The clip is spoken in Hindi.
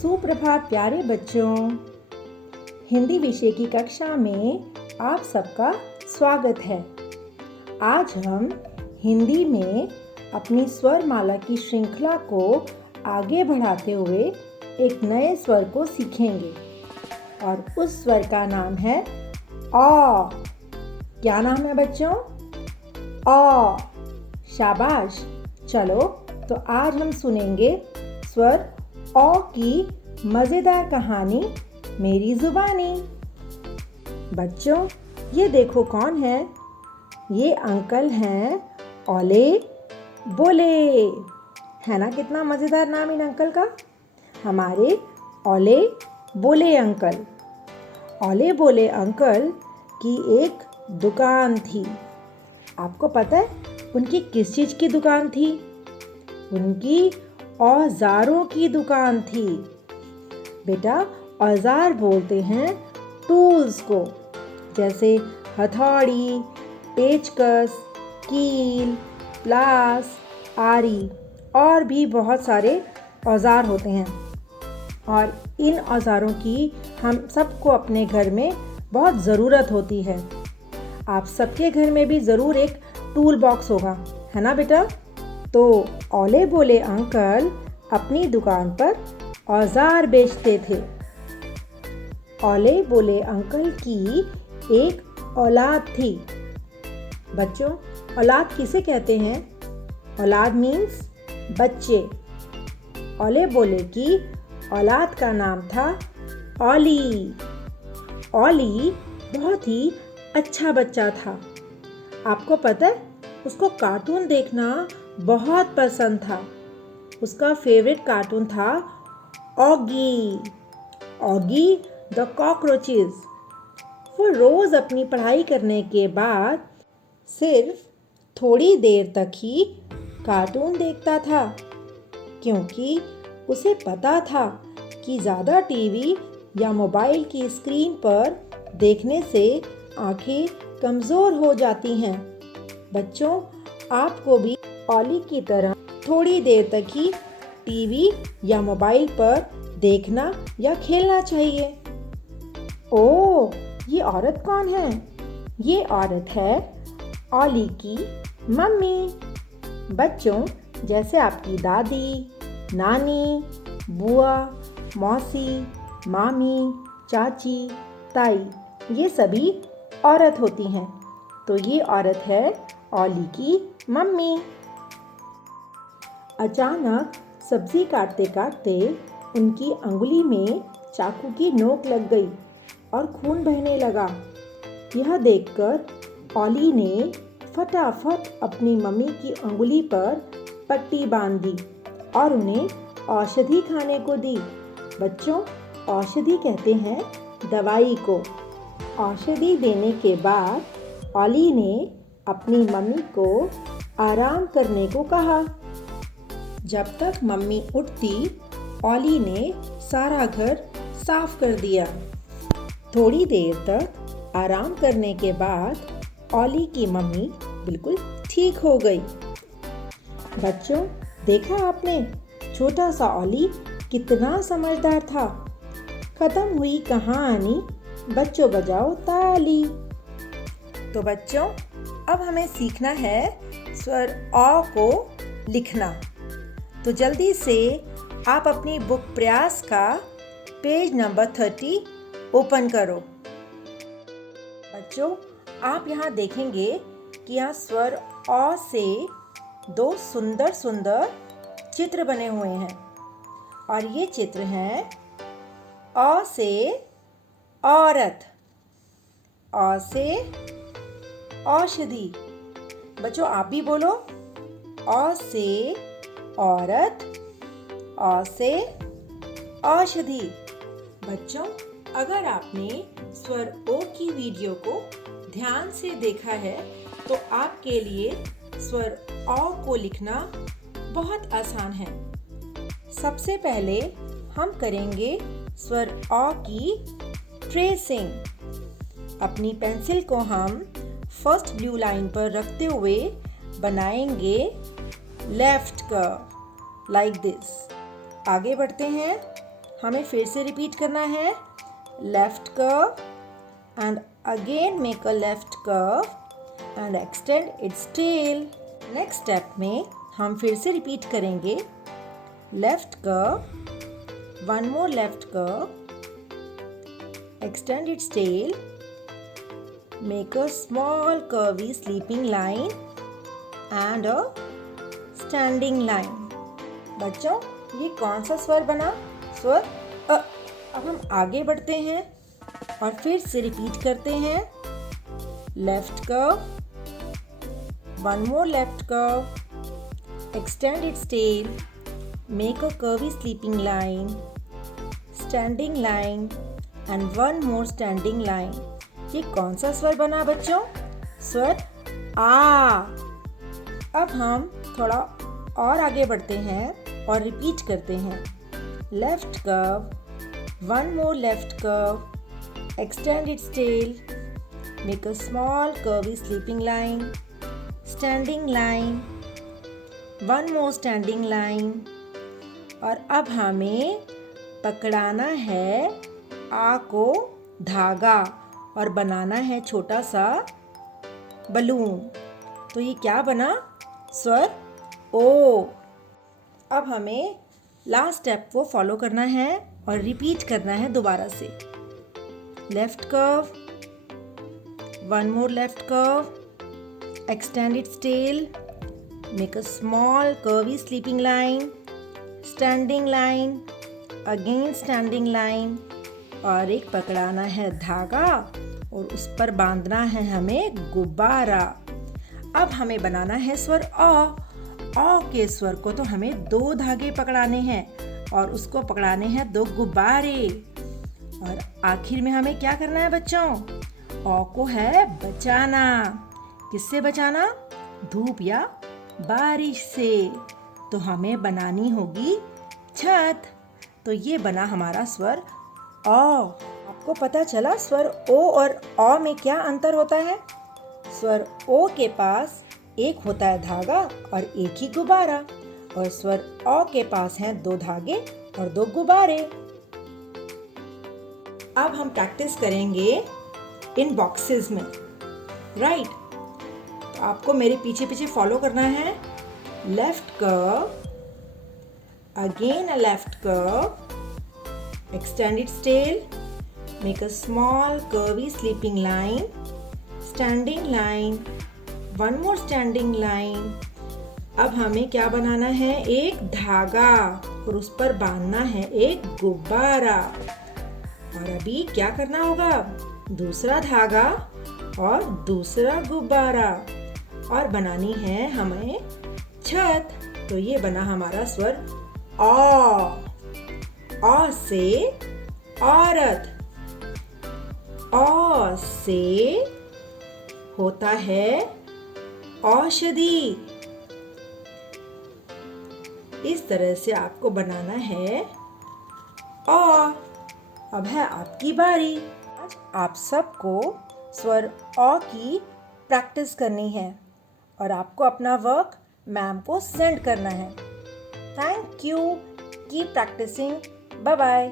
सुप्रभात प्यारे बच्चों। हिंदी विषय की कक्षा में आप सबका स्वागत है। आज हम हिंदी में अपनी स्वर माला की श्रृंखला को आगे बढ़ाते हुए एक नए स्वर को सीखेंगे और उस स्वर का नाम है अ। क्या नाम है बच्चों? अ। शाबाश। चलो तो आज हम सुनेंगे स्वर अ की मज़ेदार कहानी मेरी ज़ुबानी। बच्चों ये देखो कौन है? ये अंकल हैं ओले बोले। है ना कितना मज़ेदार नाम इन अंकल का? हमारे ओले बोले अंकल। ओले बोले अंकल की एक दुकान थी। आपको पता है उनकी किस चीज़ की दुकान थी? उनकी औजारों की दुकान थी। बेटा औजार बोलते हैं टूल्स को, जैसे हथौड़ी, पेचकस, कील, प्लास, आरी और भी बहुत सारे औजार होते हैं। और इन औजारों की हम सबको अपने घर में बहुत ज़रूरत होती है। आप सबके घर में भी ज़रूर एक टूल बॉक्स होगा, है ना बेटा? तो ओले बोले अंकल अपनी दुकान पर औजार बेचते थे। ओले बोले अंकल की एक औलाद थी। बच्चों औलाद किसे कहते हैं? औलाद मीन्स बच्चे। ओले बोले की औलाद का नाम था ओली। ओली बहुत ही अच्छा बच्चा था। आपको पता है उसको कार्टून देखना बहुत पसंद था। उसका फेवरेट कार्टून था ऑगी। Oggy the cockroaches. वो रोज़ अपनी पढ़ाई करने के बाद सिर्फ थोड़ी देर तक ही कार्टून देखता था, क्योंकि उसे पता था कि ज़्यादा टीवी या मोबाइल की स्क्रीन पर देखने से आंखें कमज़ोर हो जाती हैं। बच्चों आपको भी ओली की तरह थोड़ी देर तक ही टीवी या मोबाइल पर देखना या खेलना चाहिए। ओह, ये औरत कौन है? ये औरत है ओली की मम्मी। बच्चों जैसे आपकी दादी, नानी, बुआ, मौसी, मामी, चाची, ताई, ये सभी औरत होती हैं। तो ये औरत है ओली की मम्मी। अचानक सब्जी काटते काटते उनकी अंगुली में चाकू की नोक लग गई और खून बहने लगा। यह देखकर ओली ने फटाफट अपनी मम्मी की अंगुली पर पट्टी बांध दी और उन्हें औषधि खाने को दी। बच्चों औषधि कहते हैं दवाई को। औषधि देने के बाद ओली ने अपनी मम्मी को आराम करने को कहा। जब तक मम्मी उठती ओली ने सारा घर साफ कर दिया। थोड़ी देर तक आराम करने के बाद ओली की मम्मी बिल्कुल ठीक हो गई। बच्चों देखा आपने छोटा सा ओली कितना समझदार था। खत्म हुई कहानी, बच्चों बजाओ ताली। तो बच्चों अब हमें सीखना है स्वर अ को लिखना। तो जल्दी से आप अपनी बुक प्रयास का पेज नंबर 30 ओपन करो। बच्चों आप यहाँ देखेंगे कि यहाँ स्वर अ से दो सुंदर सुंदर चित्र बने हुए हैं और ये चित्र हैं अ से औरत, अ से औषधि। बच्चों आप भी बोलो अ से औरत, अ से औषधि। बच्चों अगर आपने स्वर ओ की वीडियो को ध्यान से देखा है तो आपके लिए स्वर अ को लिखना बहुत आसान है। सबसे पहले हम करेंगे स्वर अ की ट्रेसिंग। अपनी पेंसिल को हम फर्स्ट ब्लू लाइन पर रखते हुए बनाएंगे लेफ्ट कर्व लाइक दिस। आगे बढ़ते हैं। हमें फिर से रिपीट करना है। Left curve and again make a left curve and extend its tail. Next step में हम फिर से रिपीट करेंगे। Left curve, one more left curve, extend its tail, make a small curvy sleeping line and a standing line. बच्चों, ये कौन सा स्वर बना? स्वर अ। अब हम आगे बढ़ते हैं और फिर से रिपीट करते हैं। Left curve, one more left curve, extend its tail, make a curvy sleeping line, standing line and one more standing line। ये कौन सा स्वर बना बच्चों? स्वर आ। अब हम थोड़ा और आगे बढ़ते हैं और रिपीट करते हैं। Left curve, one more left curve, extend its tail, make a small curvy sleeping line, standing line, one more standing line. और अब हमें पकड़ाना है आ को धागा और बनाना है छोटा सा बलून। तो ये क्या बना? स्वर ओ। अब हमें लास्ट स्टेप को फॉलो करना है और रिपीट करना है दोबारा से। Left curve, one more left curve, extend its tail, make a small curvy sleeping line, standing line, again standing line और एक पकड़ाना है धागा और उस पर बांधना है हमें गुब्बारा। अब हमें बनाना है स्वर अ के स्वर को तो हमें 2 धागे पकड़ाने हैं और उसको पकड़ाने हैं 2 गुब्बारे। और आखिर में हमें क्या करना है बच्चों? अ को है बचाना। किससे बचाना? धूप या बारिश से। तो हमें बनानी होगी छत। तो ये बना हमारा स्वर अ। आपको पता चला स्वर ओ और अ में क्या अंतर होता है? स्वर ओ के पास एक होता है धागा और एक ही गुब्बारा, और स्वर अ के पास हैं 2 धागे और 2 गुब्बारे। अब हम प्रैक्टिस करेंगे इन बॉक्सेस में, राइट? तो आपको मेरे पीछे पीछे फॉलो करना है। Left curve, again a left curve, extend its tail, make a small curvy sleeping line, standing line, one more standing line. अब हमें क्या बनाना है? एक धागा और उस पर बांधना है एक गुब्बारा। और अभी क्या करना होगा? दूसरा धागा और दूसरा गुब्बारा और बनानी है हमें छत। तो ये बना हमारा स्वर अ से औरत। अ से होता है औषधि। इस तरह से आपको बनाना है अ। अब है आपकी बारी। आज आप सबको स्वर अ की प्रैक्टिस करनी है और आपको अपना वर्क मैम को सेंड करना है। Thank you. Keep practising. Bye bye.